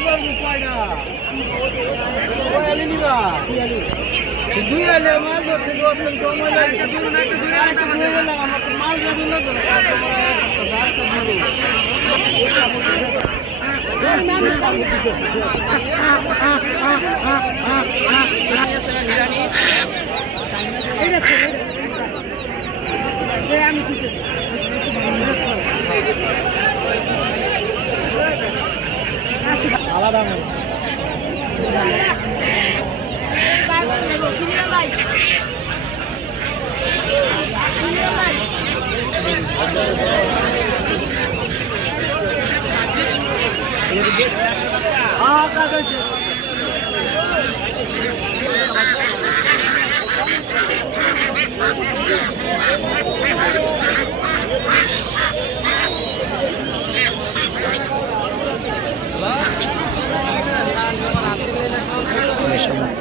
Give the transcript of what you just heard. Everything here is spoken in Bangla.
ধরবো কয়টা কয় আলি নিবা দুই না তোমার আরেকটা ধরো আলাদা। মনে হ্যাঁ কাজ আছে সমাপ্ত